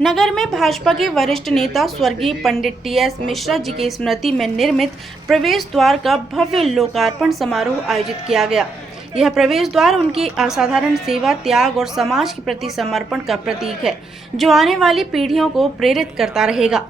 नगर में भाजपा के वरिष्ठ नेता स्वर्गीय पंडित टीएस मिश्रा जी की स्मृति में निर्मित प्रवेश द्वार का भव्य लोकार्पण समारोह आयोजित किया गया। यह प्रवेश द्वार उनकी असाधारण सेवा, त्याग और समाज के प्रति समर्पण का प्रतीक है, जो आने वाली पीढ़ियों को प्रेरित करता रहेगा।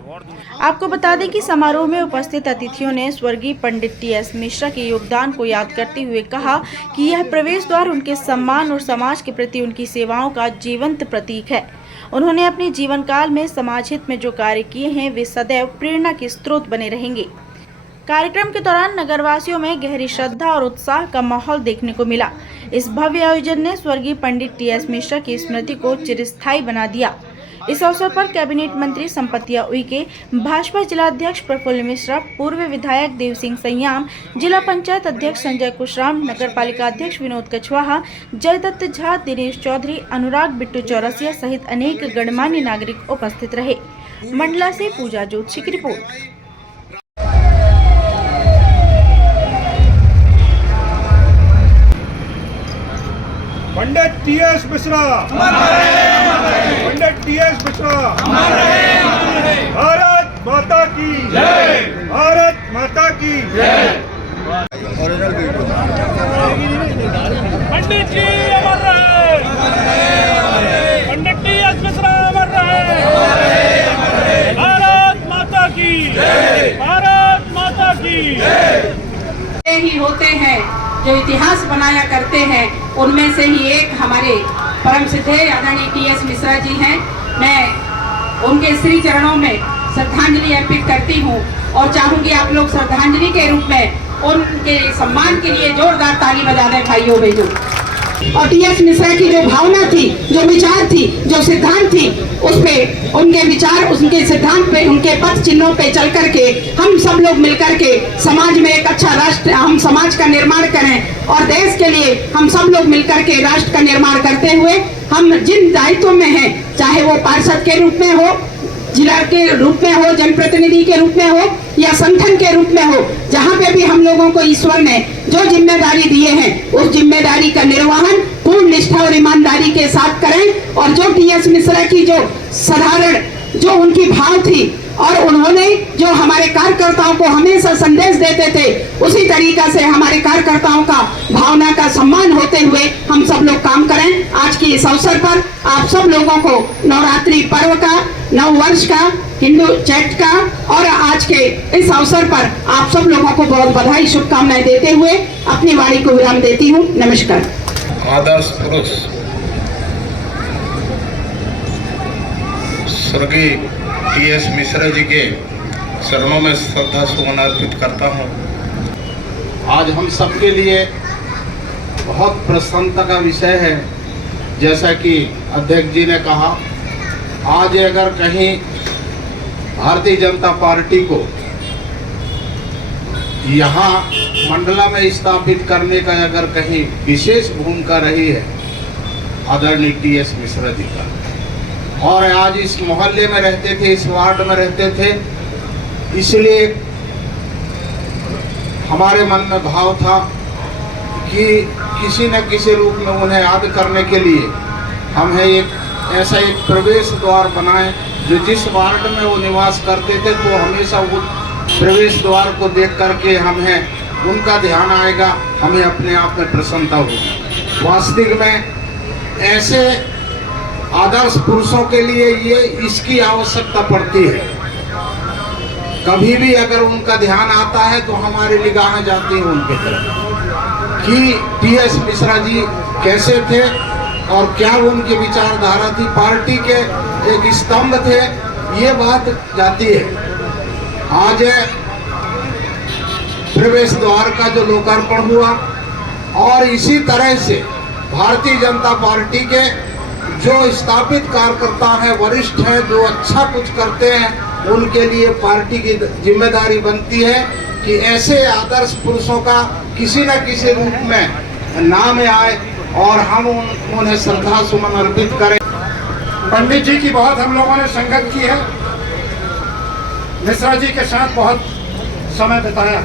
आपको बता दें कि समारोह में उपस्थित अतिथियों ने स्वर्गीय पंडित टीएस मिश्रा के योगदान को याद करते हुए कहा कि यह प्रवेश द्वार उनके सम्मान और समाज के प्रति उनकी सेवाओं का जीवंत प्रतीक है। उन्होंने अपने जीवन काल में समाज हित में जो कार्य किए हैं, वे सदैव प्रेरणा के स्रोत बने रहेंगे। कार्यक्रम के दौरान नगरवासियों में गहरी श्रद्धा और उत्साह का माहौल देखने को मिला। इस भव्य आयोजन ने स्वर्गीय पंडित टीएस मिश्रा की स्मृति को चिरस्थायी बना दिया। इस अवसर पर कैबिनेट मंत्री संपतिया उइके, भाजपा जिलाध्यक्ष प्रफुल्ल मिश्रा, पूर्व विधायक देव सिंह सैयाम, जिला पंचायत अध्यक्ष संजय कुशराम, नगर पालिका अध्यक्ष विनोद कछवाहा, जयदत्त झा, दिनेश चौधरी, अनुराग बिट्टू चौरसिया सहित अनेक गणमान्य नागरिक उपस्थित रहे। मंडला से पूजा जोशी की रिपोर्ट। पंडित टीएस मिश्रा, पंडित टीएस मिश्रा, भारत माता की जय, भारत माता की जय। पंडित जी अमर रहे, पंडित टीएस मिश्रा अमर रहे, भारत माता की जय, भारत माता की जय। ही होते हैं जो इतिहास बनाया करते हैं, उनमें से ही एक हमारे परम सिद्धे आदरणीय टीएस मिश्रा जी हैं। मैं उनके श्री चरणों में श्रद्धांजलि अर्पित करती हूं और चाहूंगी आप लोग श्रद्धांजलि के रूप में उनके सम्मान के लिए जोरदार ताली बजा दें भाइयों बहनों। और टीएस मिश्रा की जो भावना थी, जो विचार थी, जो सिद्धांत थी, उस पे उनके विचार, उनके सिद्धांत पे, उनके पथ चिन्हों पे चल करके हम सब लोग मिलकर के समाज में एक अच्छा राष्ट्र, हम समाज का निर्माण करें और देश के लिए हम सब लोग मिलकर के राष्ट्र का निर्माण करते हुए हम जिन दायित्वों में हैं, चाहे वो पार्षद के रूप में हो, जिला के रूप में हो, जनप्रतिनिधि के रूप में हो या संगठन के रूप में हो, जहाँ पे भी हम लोगों को ईश्वर ने जो जिम्मेदारी दिए हैं, उस जिम्मेदारी का निर्वहन पूर्ण निष्ठा और ईमानदारी के साथ करें। और जो टीएस मिश्रा की जो साधारण, जो उनकी भाव थी और उन्होंने जो हमारे कार्यकर्ताओं को हमेशा संदेश देते थे, उसी तरीका से हमारे कार्यकर्ताओं का भावना का सम्मान होते हुए हम सब लोग काम करें। आज की इस अवसर पर आप सब लोगों को नवरात्रि पर्व का, नव वर्ष का, हिंदू चैत का और आज के इस अवसर पर आप सब लोगों को बहुत बधाई, शुभकामनाएं देते हुए अपनी वाणी को विराम देती हूँ। नमस्कार। आदर्श पुरुष स्वर्गीय टीएस मिश्रा जी के चरणों में श्रद्धा सुमन अर्पित करता हूँ। आज हम सबके लिए बहुत प्रसन्नता का विषय है। जैसा कि अध्यक्ष जी ने कहा, आज अगर कहीं भारतीय जनता पार्टी को यहाँ मंडला में स्थापित करने का अगर कहीं विशेष भूमिका रही है, आदरणीय टीएस मिश्रा जी का। और आज इस मोहल्ले में रहते थे, इस वार्ड में रहते थे, इसलिए हमारे मन में भाव था कि किसी न किसी रूप में उन्हें याद करने के लिए हमें एक ऐसा एक प्रवेश द्वार बनाएं, जो जिस वार्ड में वो निवास करते थे तो हमेशा वो प्रवेश द्वार को देख करके हमें उनका ध्यान आएगा, हमें अपने आप में प्रसन्नता होगी। वास्तविक में ऐसे आदर्श पुरुषों के लिए ये इसकी आवश्यकता पड़ती है। कभी भी अगर उनका ध्यान आता है तो हमारी निगाहें जाती हैं उनकी तरफ कि टीएस मिश्रा जी कैसे थे और क्या उनकी विचारधारा थी, पार्टी के एक स्तंभ थे, ये बात जाती है। आज प्रवेश द्वार का जो लोकार्पण हुआ और इसी तरह से भारतीय जनता पार्टी के जो स्थापित कार्यकर्ता हैं, वरिष्ठ हैं, जो अच्छा कुछ करते हैं, उनके लिए पार्टी की जिम्मेदारी बनती है कि ऐसे आदर्श पुरुषों का किसी न किसी रूप में नाम आए और हम उन्हें श्रद्धा सुमन अर्पित करें। पंडित जी की बहुत हम लोगों ने संगत की है, मिश्रा जी के साथ बहुत समय बिताया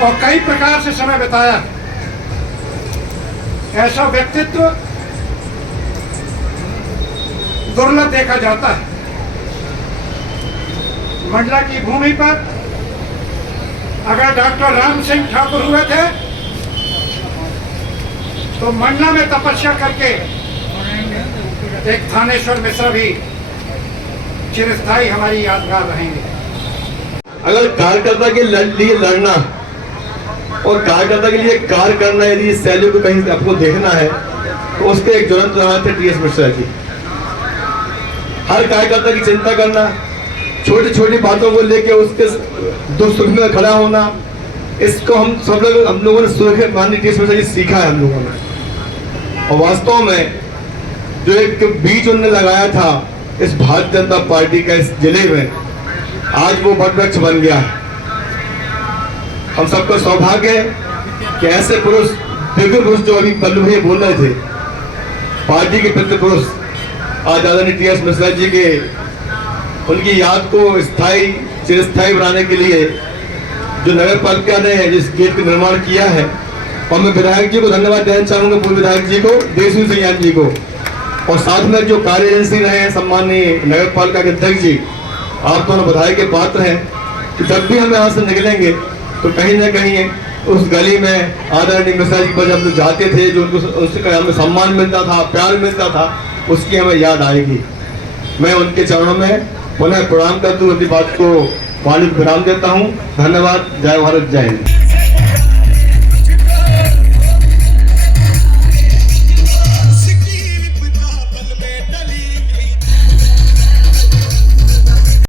और कई प्रकार से समय बिताया। ऐसा व्यक्तित्व दुर्लभ देखा जाता है। मंडला की भूमि पर अगर डॉक्टर राम सिंह ठाकुर हुए थे तो मंडला में तपस्या करके एक थानेश्वर मिश्रा भी चिरस्थायी हमारी यादगार रहेंगे। अगर कार्यकर्ता के लिए लड़ना और कार्यकर्ता के लिए कार्य करना, यदि इस शैली को कहीं आपको देखना है तो उसके एक ज्वलंत उदाहरण थे टीएस मिश्रा जी। हर कार्यकर्ता की चिंता करना, छोटी छोटी बातों को लेके उसके दुख सुख में खड़ा होना, इसको हम लोगों ने माननीय टीएस मिश्रा जी सीखा है हम लोगों ने। और वास्तव में जो एक बीज उन्होंने लगाया था इस भारतीय जनता पार्टी का इस जिले में, आज वो वटवृक्ष बन गया है। हम सबका सौभाग्य है कि ऐसे पुरुष, दिव्य पुरुष जो अभी बल्लू भैया बोल रहे थे, पार्टी के पितृ पुरुष, आज आदरणीय टीएस मिश्रा जी के उनकी याद को स्थायी चिरस्थायी बनाने के लिए जो नगर पालिका ने जिस गेट का निर्माण किया है, और मैं विधायक जी को धन्यवाद देना चाहूंगा, पूर्व विधायक जी को, देशवी सिंह जी को, और साथ में जो कार्य एजेंसी रहे हैं सम्माननीय नगर पालिका के अध्यक्ष जी, आप दोनों बधाई के पात्र हैं कि जब भी हम यहाँ से निकलेंगे तो कहीं ना कहीं उस गली में आदरणीय मिश्रा जी पर जब जाते थे, जो उससे हमें सम्मान मिलता था, प्यार मिलता था, उसकी हमें याद आएगी। मैं उनके चरणों में पुनः प्रणाम करता हूँ, अपनी बात को वाणी विराम देता हूँ। धन्यवाद। जय भारत, जय हिंद।